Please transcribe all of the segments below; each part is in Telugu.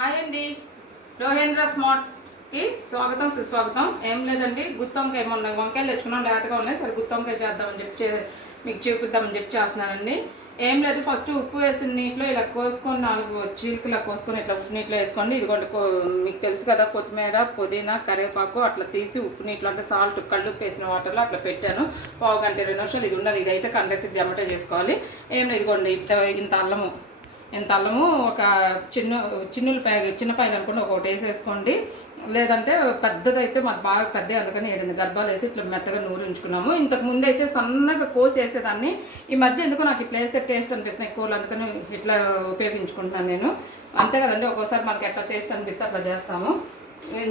హాయ్ అండి, రోహేంద్ర స్మార్ట్కి స్వాగతం సుస్వాగతం. ఏం లేదండి, గుత్తొంకాయ మొన్న వంకాయలు తెచ్చుకున్నాం, లేతగా ఉన్నాయి. సరే గుత్తొంకాయ చేద్దామని చెప్పి మీకు చూపిద్దామని చెప్పి చేస్తున్నానండి. ఏం లేదు, ఫస్ట్ ఉప్పు వేసిన నీటిలో ఇలా కోసుకొని 4 చీలికలా కోసుకొని ఇట్లా ఉప్పు నీటిలో వేసుకోండి. ఇదిగోండి, మీకు తెలుసు కదా, కొత్తిమీర, పుదీనా, కరివేపాకు అట్లా తీసి ఉప్పు నీటిలో అంటే సాల్ట్ కళ్ళుప్పు వేసిన వాటర్లో అట్లా పెట్టాను. పావు గంట 20 నిమిషాలు ఇది ఉండాలి. ఇదైతే కండక్ట్ జమ్మటే చేసుకోవాలి. ఏం లేదు, ఇదిగోండి ఇంత అల్లము ఒక చిన్నపాయలు అనుకోండి, ఒకటి వేసేసుకోండి. లేదంటే పెద్దదైతే మాకు బాగా పెద్ద, అందుకని 7 గర్భాలు వేసి ఇట్లా మెత్తగా నూరు ఉంచుకున్నాము. ఇంతకు ముందు అయితే సన్నగా కోసి వేసేదాన్ని. ఈ మధ్య ఎందుకో నాకు ఇట్లా వేస్తే టేస్ట్ అనిపిస్తున్నాయి కూరలు, అందుకని ఇట్లా ఉపయోగించుకుంటున్నాను నేను. అంతే కదండి, ఒక్కోసారి మనకి ఎట్లా టేస్ట్ అనిపిస్తే అట్లా చేస్తాము.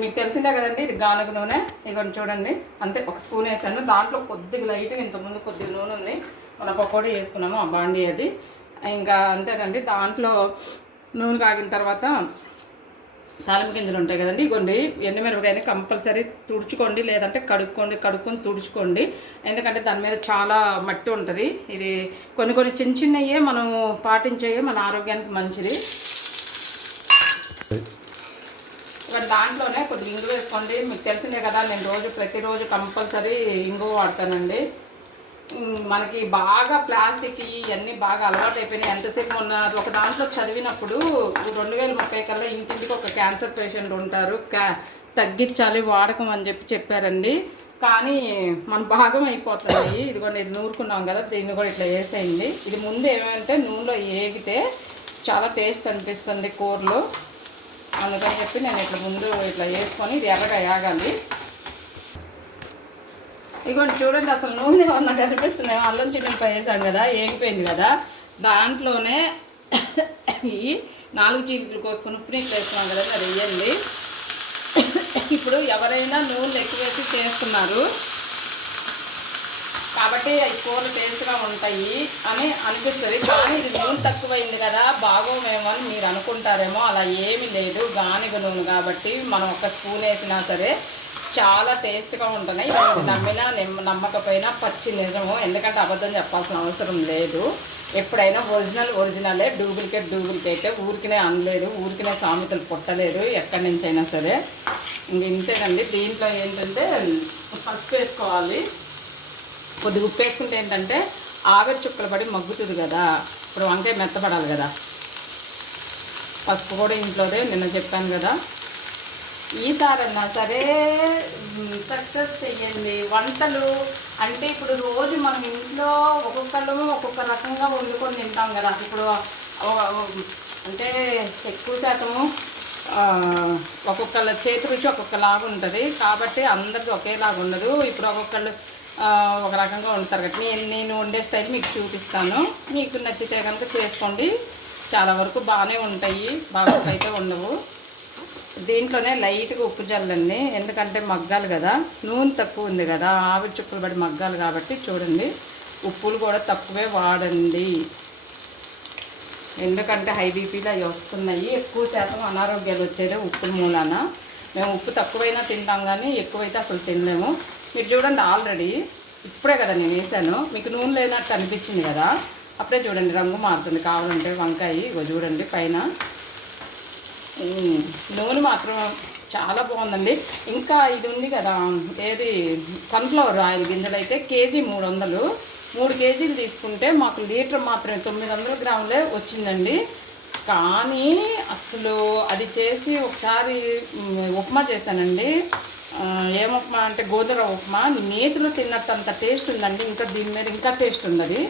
మీకు తెలిసిందే కదండి, ఇది గానుగ నూనె. ఇదిగోండి చూడండి, అంతే ఒక స్పూన్ వేసాను. దాంట్లో కొద్దిగా లైట్గా ఇంతకుముందు కొద్దిగా నూనె ఉంది, మనం పకోడీ వేసుకున్నాము ఆ బాండీ అది. ఇంకా అంతేనండి, దాంట్లో నూనె కాగిన తర్వాత తాలింపు గింజలు ఉంటాయి కదండి, ఇగోండి ఎండుమిరపకాయని కంపల్సరీ తుడుచుకోండి, లేదంటే కడుక్కొని తుడుచుకోండి. ఎందుకంటే దాని మీద చాలా మట్టి ఉంటుంది. ఇది కొన్ని చిన్నయే మనం పాటించేయే మన ఆరోగ్యానికి మంచిది. ఇక దాంట్లోనే కొద్దిగా ఇంగు వేసుకోండి. మీకు తెలిసిందే కదా, నేను ప్రతిరోజు కంపల్సరీ ఇంగు వాడతానండి. మనకి బాగా ప్లాస్టిక్ ఇవన్నీ బాగా అలవాటు అయిపోయినాయి. ఎంతసేపు ఒక దాంట్లో చదివినప్పుడు 2030 కల్లా ఇంటింటికి ఒక క్యాన్సర్ పేషెంట్ ఉంటారు, తగ్గించాలి వాడకం అని చెప్పారండి. కానీ మన భాగం అయిపోతుంది. ఇదిగోండి, ఇది నూరుకున్నాం కదా, దీన్ని కూడా ఇట్లా వేసేయండి. ఇది ముందు ఏమంటే నూనెలో ఏగితే చాలా టేస్ట్ అనిపిస్తుంది కూరలో, అందుకని చెప్పి నేను ఇట్లా ముందు ఇట్లా వేసుకొని ఇది ఎర్రగా వేగాలి. ఇగోండి చూడండి, అసలు నూనె నాకు అనిపిస్తున్నాయి. అల్లం చిన్నపాయ వేసాం కదా, ఏగిపోయింది కదా, దాంట్లోనే ఈ 4 చీలికలు కోసుకొని ఉప్పు నీళ్ళు వేసుకున్నాం కదా, అది వేయండి. ఇప్పుడు ఎవరైనా నూనెలు ఎక్కువ వేసి చేస్తున్నారు కాబట్టి అవి కూరలు టేస్ట్గా ఉంటాయి అని అనిపిస్తుంది. కానీ ఇది నూనె తక్కువైంది కదా, బాగోమేమో అని మీరు అనుకుంటారేమో. అలా ఏమీ లేదు, గానుగ నూనె కాబట్టి మనం ఒక స్పూన్ వేసినా సరే చాలా టేస్ట్గా ఉంటున్నాయి. నమ్మినా నమ్మకపోయినా పచ్చి నిజము, ఎందుకంటే అబద్ధం చెప్పాల్సిన అవసరం లేదు. ఎప్పుడైనా ఒరిజినలే, డూప్లికేట్ ఊరికినే అనలేదు, ఊరికినే సామెతలు పుట్టలేదు ఎక్కడి నుంచి అయినా సరే. ఇంతేనండి. దీంట్లో ఏంటంటే పసుపు వేసుకోవాలి, కొద్దిగా ఉప్పు వేసుకుంటే ఏంటంటే ఆవిరి చుక్కలు పడి మగ్గుతుంది కదా, ఇప్పుడు వంకాయ మెత్తపడాలి కదా. పసుపు కూడా ఇంట్లోదే, నిన్న చెప్పాను కదా. ఈసారన్నా సరే సక్సెస్ చెయ్యండి వంటలు. అంటే ఇప్పుడు రోజు మనం ఇంట్లో ఒక్కొక్క రకంగా వండుకొని తింటాం కదా. ఇప్పుడు అంటే ఎక్కువ శాతము ఒక్కొక్కళ్ళ చేతి రుచి ఒక్కొక్కలాగా ఉంటుంది కాబట్టి అందరిది ఒకేలాగా ఉండదు. ఇప్పుడు ఒక్కొక్కళ్ళు ఒక రకంగా వండుతారు కదా. నేను వండే స్టైల్ మీకు చూపిస్తాను, మీకు నచ్చితే కనుక చేసుకోండి. చాలా వరకు బాగానే ఉంటాయి, బాగా అయితే ఉండవు. దీంట్లోనే లైట్గా ఉప్పు జల్లండి, ఎందుకంటే మగ్గాలి కదా, నూనె తక్కువ ఉంది కదా, ఆవిరి చుక్కలు పడి మగ్గాలి కాబట్టి. చూడండి, ఉప్పులు కూడా తక్కువే వాడండి, ఎందుకంటే హై బీపీలు అవి వస్తున్నాయి. ఎక్కువ శాతం అనారోగ్యాలు వచ్చేదే ఉప్పుల మూలాన. మేము ఉప్పు తక్కువైనా తింటాం కానీ ఎక్కువైతే అసలు తినలేము. మీరు చూడండి, ఆల్రెడీ ఇప్పుడే కదా నేను వేసాను, మీకు నూనె లేనట్టు అనిపించింది కదా, అప్పుడే చూడండి రంగు మారుతుంది. కావాలంటే వంకాయ ఇగో చూడండి, పైన నూనె మాత్రం చాలా బాగుందండి. ఇంకా ఇది ఉంది కదా, ఏది సన్ఫ్లవర్ ఆయిల్ గింజలు అయితే కేజీ 300, 3 కేజీలు తీసుకుంటే మాకు లీటర్ మాత్రమే 900 గ్రాములే వచ్చిందండి. కానీ అసలు అది చేసి ఒకసారి ఉప్మా చేశానండి. ఏం ఉప్మా అంటే గోధుమ ఉప్మా, నేతిలో తిన్నట్టు అంత టేస్ట్ ఉందండి. ఇంకా దీని మీద ఇంకా టేస్ట్ ఉన్నది.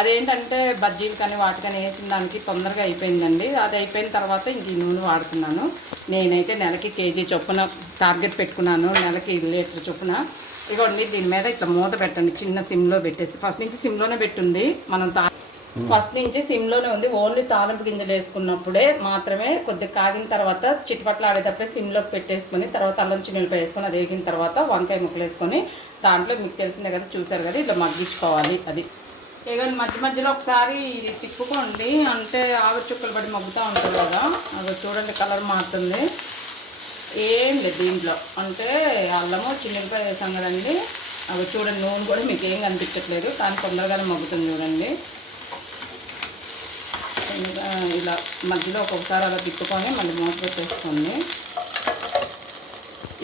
అదేంటంటే బజ్జీలు కానీ వాటికని వేసిన దానికి తొందరగా అయిపోయిందండి. అది అయిపోయిన తర్వాత ఇంక ఈ నూనె వాడుతున్నాను. నేనైతే నెలకి కేజీ చొప్పున టార్గెట్ పెట్టుకున్నాను, నెలకి లీటర్ చొప్పున. ఇదిగోండి, దీని మీద ఇట్లా మూత పెట్టండి, చిన్న సిమ్లో పెట్టేసి. ఫస్ట్ నుంచి సిమ్లోనే పెట్టుంది, ఫస్ట్ నుంచి సిమ్లోనే ఉంది. ఓన్లీ తాలింపు గింజలు వేసుకున్నప్పుడే మాత్రమే, కొద్దిగా కాగిన తర్వాత చిట్పట్లు ఆడేటప్పుడే సిమ్లోకి పెట్టేసుకొని, తర్వాత అల్లం చిన్నులపై వేసుకొని అది వేగిన తర్వాత వంకాయ ముక్కలు వేసుకొని దాంట్లో మీకు తెలిసిందే కదా, చూసారు కదా, ఇట్లా మగ్గించుకోవాలి. అది ఇక మధ్యలో ఒకసారి ఇది తిప్పుకోండి, అంటే ఆవిరి చుక్కలు పడి మగ్గుతూ ఉంటుంది కదా. అది చూడండి, కలర్ మారుతుంది. ఏం లేదు దీంట్లో, అంటే అల్లము చిన్నులపై వేసాం కదండి. అవి చూడండి, నూనె కూడా మీకు ఏం కనిపించట్లేదు కానీ తొందరగానే మగ్గుతుంది. చూడండి, ఇలా మధ్యలో ఒక్కొక్కసారి అలా తిప్పుకొని మళ్ళీ మూత పెట్టేసుకోండి.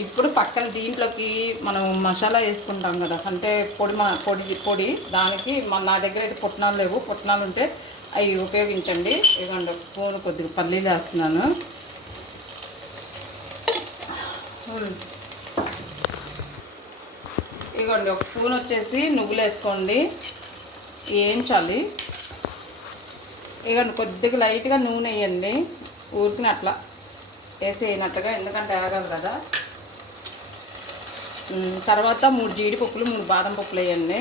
ఇప్పుడు పక్కన దీంట్లోకి మనం మసాలా వేసుకుంటాం కదా, అంటే పొడి దానికి నా దగ్గర అయితే పుట్నాలు లేవు. పుట్నాలు ఉంటే అవి ఉపయోగించండి. ఇదిగోండి ఒక స్పూన్ కొద్దిగా పల్లీలు వేస్తున్నాను. ఇదిగోండి ఒక స్పూన్ వచ్చేసి నువ్వులు వేసుకోండి, వేయించాలి. ఇదిగోండి కొద్దిగా లైట్గా నూనె వేయండి, ఊరికిన అట్లా వేసి వేయనట్టుగా, ఎందుకంటే ఆగాలి కదా. తర్వాత 3 జీడిపప్పులు 3 బాదం పప్పులు వేయండి.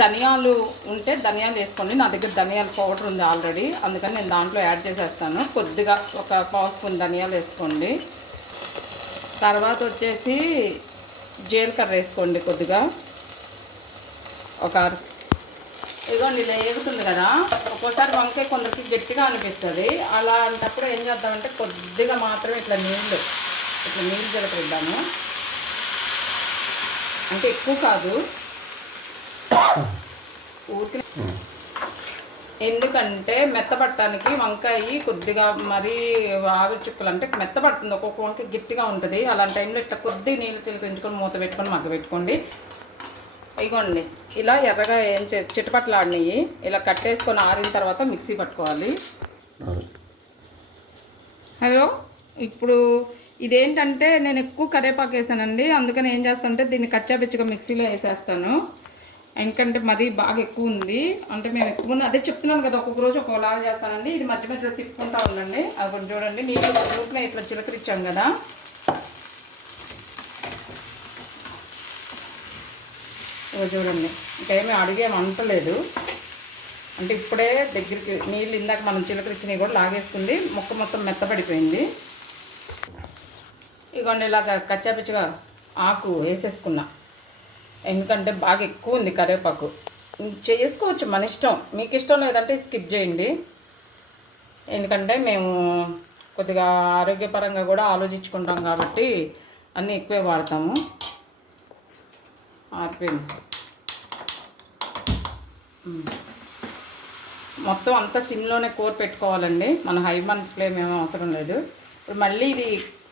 ధనియాలు ఉంటే ధనియాలు వేసుకోండి. నా దగ్గర ధనియాల పౌడర్ ఉంది ఆల్రెడీ, అందుకని నేను దాంట్లో యాడ్ చేసేస్తాను. కొద్దిగా ఒక 1 స్పూన్ ధనియాలు వేసుకోండి. తర్వాత వచ్చేసి జీలకర్ర వేసుకోండి కొద్దిగా, ఒక ఇదిగోండి. ఇలా ఏగుతుంది కదా, ఒక్కోసారి వంకాయ కొందరికి గట్టిగా అనిపిస్తుంది. అలాంటప్పుడు ఏం చేద్దామంటే కొద్దిగా మాత్రమే ఇట్లా నీళ్ళు జీలకరిద్దాము, అంటే ఎక్కువ కాదు ఊరికి. ఎందుకంటే మెత్తపట్టడానికి వంకాయ కొద్దిగా మరీ ఆవిరి చుక్కలు అంటే మెత్తపడుతుంది, ఒక్కొక్క వంకాయ గట్టిగా ఉంటుంది. అలాంటి టైంలో ఇట్లా కొద్దిగా నీళ్ళు చిలకరించుకొని మూత పెట్టుకొని మగ్గ పెట్టుకోండి. ఇగోండి ఇలా ఎర్రగా చిటపట్లాడినవి ఇలా కట్టేసుకొని ఆరిన తర్వాత మిక్సీ పట్టుకోవాలి. హలో, ఇప్పుడు ఇదేంటంటే నేను ఎక్కువ కరివేపాకు వేసానండి, అందుకని ఏం చేస్తానంటే దీన్ని కచ్చాపిచ్చిగా మిక్సీలో వేసేస్తాను. ఎందుకంటే మరీ బాగా ఎక్కువ ఉంది, అంటే మేము ఎక్కువ ఉంది అదే చెప్తున్నాను కదా, ఒక్కొక్క రోజు ఒక్కొక్కలాగా చేస్తానండి. ఇది మధ్య మధ్యలో తిప్పుకుంటా ఉండండి. అది కొంచెం చూడండి, నీళ్ళు ఇట్లా చిలకరిచ్చాం కదా, చూడండి ఇంకేమీ అడిగేమి అంటలేదు. అంటే ఇప్పుడే దగ్గరికి నీళ్ళు ఇందాక మనం చిలకరిచ్చినవి కూడా లాగేసుకుంది, ముక్క మొత్తం మెత్తపడిపోయింది. ఇదిగోండి ఇలాగ కచ్చాపిచ్చిగా ఆకు వేసేసుకున్నా, ఎందుకంటే బాగా ఎక్కువ ఉంది కరివేపాకు. చేసుకోవచ్చు మన ఇష్టం, మీకు ఇష్టం లేదంటే స్కిప్ చేయండి. ఎందుకంటే మేము కొద్దిగా ఆరోగ్యపరంగా కూడా ఆలోచించుకుంటాం కాబట్టి అన్నీ ఎక్కువే వాడతాము. ఆరిపోయింది మొత్తం అంతా సిమ్లోనే కూర పెట్టుకోవాలండి, మన హైమన్ ఫ్లేమ్ ఏమీ అవసరం లేదు. ఇప్పుడు మళ్ళీ ఇది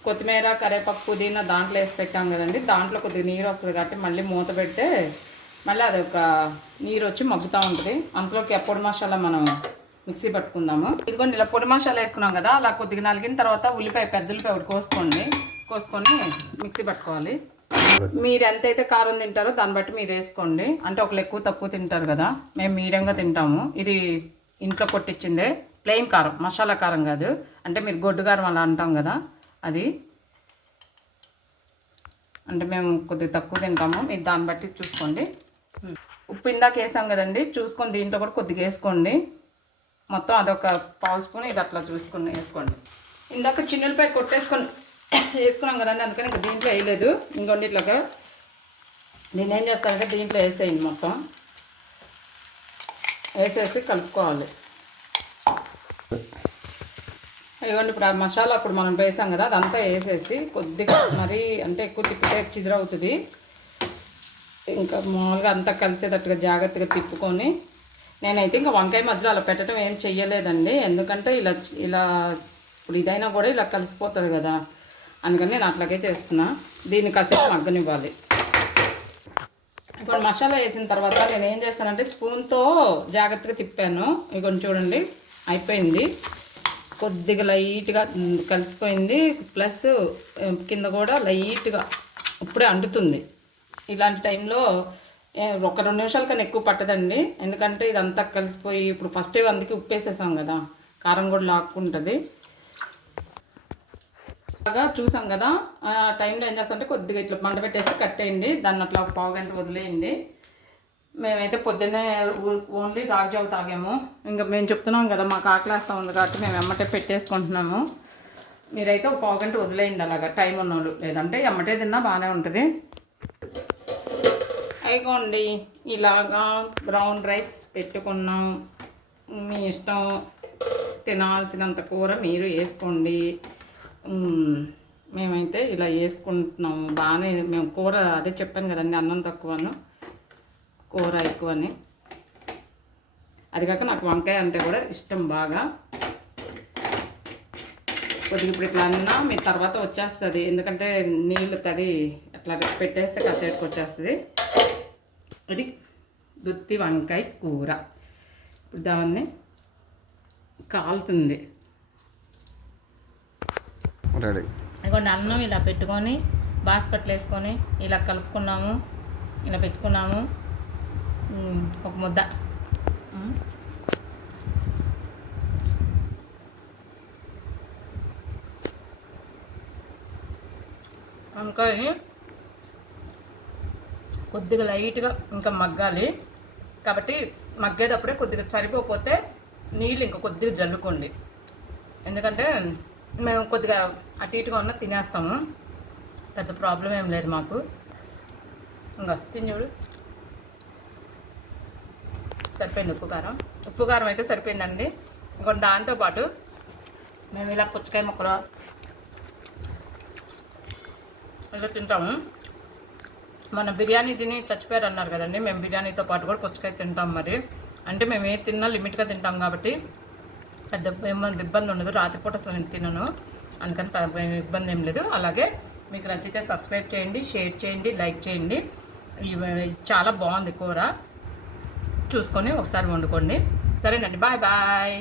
కొత్తిమీర కరివేపాకు పుదీనా దాంట్లో వేసి పెట్టాం కదండి, దాంట్లో కొద్దిగా నీరు వస్తుంది కాబట్టి మళ్ళీ మూత పెడితే మళ్ళీ అది ఒక నీరు వచ్చి మగ్గుతూ ఉంటుంది. అంతలోకి పొడి మసాలా మనం మిక్సీ పట్టుకుందాము. ఇదిగోండి ఇలా పొడి మసాలా వేసుకున్నాం కదా, అలా కొద్దిగా నలిగిన తర్వాత పెద్ద ఉల్లిపాయ ఒకటి కోసుకొని మిక్సీ పట్టుకోవాలి. మీరు ఎంతైతే కారం తింటారో దాన్ని బట్టి మీరు వేసుకోండి, అంటే ఒకళ్ళు ఎక్కువ తక్కువ తింటారు కదా, మేము మీడియంగా తింటాము. ఇది ఇంట్లో కొట్టించిందే ప్లెయిన్ కారం, మసాలా కారం కాదు, అంటే మీరు గొడ్డు కారం అలా అంటాం కదా అది, అంటే మేము కొద్దిగా తక్కువ తింటాము, మీరు దాన్ని బట్టి చూసుకోండి. ఉప్పు ఇందాక వేసాం కదండి, చూసుకొని దీంట్లో కూడా కొద్దిగా వేసుకోండి. మొత్తం అదొక 1/2 స్పూన్ ఇది అట్లా చూసుకొని వేసుకోండి. ఇందాక చిన్నులపై కొట్టేసుకొని వేసుకున్నాం కదండి, అందుకని ఇంకా దీంట్లో వేయలేదు. ఇంకొండి ఇట్లాగా నేనేం చేస్తానంటే దీంట్లో వేసేయండి, మొత్తం వేసేసి కలుపుకోవాలి. ఇవ్వండి ఇప్పుడు ఆ మసాలా అప్పుడు మనం వేసాం కదా అదంతా వేసేసి కొద్దిగా మరీ అంటే ఎక్కువ తిప్పితే చిదురవుతుంది, ఇంకా మామూలుగా అంతా కలిసేటట్టుగా జాగ్రత్తగా తిప్పుకొని. నేనైతే ఇంకా వంకాయ మధ్యలో అలా పెట్టడం ఏం చెయ్యలేదండి, ఎందుకంటే ఇలా ఇప్పుడు ఇదైనా కూడా ఇలా కలిసిపోతుంది కదా, అందుకని నేను అట్లాగే చేస్తున్నా. దీన్ని కాసేపు మగ్గనివ్వాలి. ఇప్పుడు మసాలా వేసిన తర్వాత నేను ఏం చేస్తానంటే స్పూన్తో జాగ్రత్తగా తిప్పాను. ఇక చూడండి అయిపోయింది, కొద్దిగా లైట్గా కలిసిపోయింది, ప్లస్ కింద కూడా లైట్గా ఇప్పుడే అంటుతుంది. ఇలాంటి టైంలో 1-2 నిమిషాల కన్నా ఎక్కువ పట్టదండి, ఎందుకంటే ఇదంతా కలిసిపోయి ఇప్పుడు ఫస్ట్ అందుకే ఉప్పు వేసేసాం కదా, కారం కూడా లాక్కుంటుంది. బాగా చూసాం కదా, ఆ టైంలో ఏం చేస్తామంటే కొద్దిగా ఇట్లా మంట పెట్టేసి కట్టేయండి, దాన్ని అట్లా 1/2 గంట వదిలేయండి. మేమైతే పొద్దున్నే ఓన్లీ రాగిజావ తాగాము. ఇంకా మేము చెప్తున్నాం కదా మాకు ఆకలేస్తూ ఉంది కాబట్టి మేము ఎమ్మటే పెట్టేసుకుంటున్నాము. మీరైతే 1/2 గంట వదిలేయండి అలాగా టైం ఉన్నోళ్ళు, లేదంటే ఎమ్మటే తిన్నా బాగానే ఉంటుంది. అయిపోండి ఇలాగా బ్రౌన్ రైస్ పెట్టుకున్నాం, మీ ఇష్టం, తినాల్సినంత కూర మీరు వేసుకోండి. మేమైతే ఇలా వేసుకుంటున్నాము బాగానే. మేము కూర అదే చెప్పాను కదండి, అన్నం తక్కువను కూర ఎక్కువని. అది కాక నాకు వంకాయ అంటే కూడా ఇష్టం బాగా. కొద్దిగా ఇప్పుడు ఇట్లా అన్నా మీ తర్వాత వచ్చేస్తుంది, ఎందుకంటే నీళ్ళు తడి అట్లా పెట్టేస్తే కాసేపుకి వచ్చేస్తుంది. ఇది దుత్తి వంకాయ కూర. ఇప్పుడు దాన్ని కాలుతుంది. రెడీ. ఇదిగోండి అన్నం ఇలా పెట్టుకొని బాస్పట్లు వేసుకొని ఇలా కలుపుకున్నాము, ఇలా పెట్టుకున్నాము. ఒక ముద్ద వంకాయ కొద్దిగా లైట్గా ఇంకా మగ్గాలి కాబట్టి మగ్గేటప్పుడే కొద్దిగా సరిపోతే నీళ్ళు ఇంకా కొద్దిగా జల్లుకోండి, ఎందుకంటే మేము కొద్దిగా అటు ఇటుగా ఉన్న తినేస్తాము, పెద్ద ప్రాబ్లం ఏం లేదు మాకు. ఇంకా తినేవాడు సరిపోయింది. ఉప్పు కారం అయితే సరిపోయిందండి. ఇంకొక దాంతోపాటు మేము ఇలా పుచ్చకాయ ముక్కలు ఇలా తింటాము. మన బిర్యానీ తిని చచ్చిపోయారు అన్నారు కదండి, మేము బిర్యానీతో పాటు కూడా పుచ్చకాయ తింటాం. మరి అంటే మేము ఏది తిన్నా లిమిట్గా తింటాం కాబట్టి పెద్ద ఇబ్బంది ఉండదు. రాత్రిపూట అసలు నేను తినను, అందుకని ఇబ్బంది ఏం లేదు. అలాగే మీకు నచ్చితే సబ్స్క్రైబ్ చేయండి, షేర్ చేయండి, లైక్ చేయండి. చాలా బాగుంది కూర, చూసుకొని ఒకసారి వండుకోండి. సరేనండి, బాయ్ బాయ్.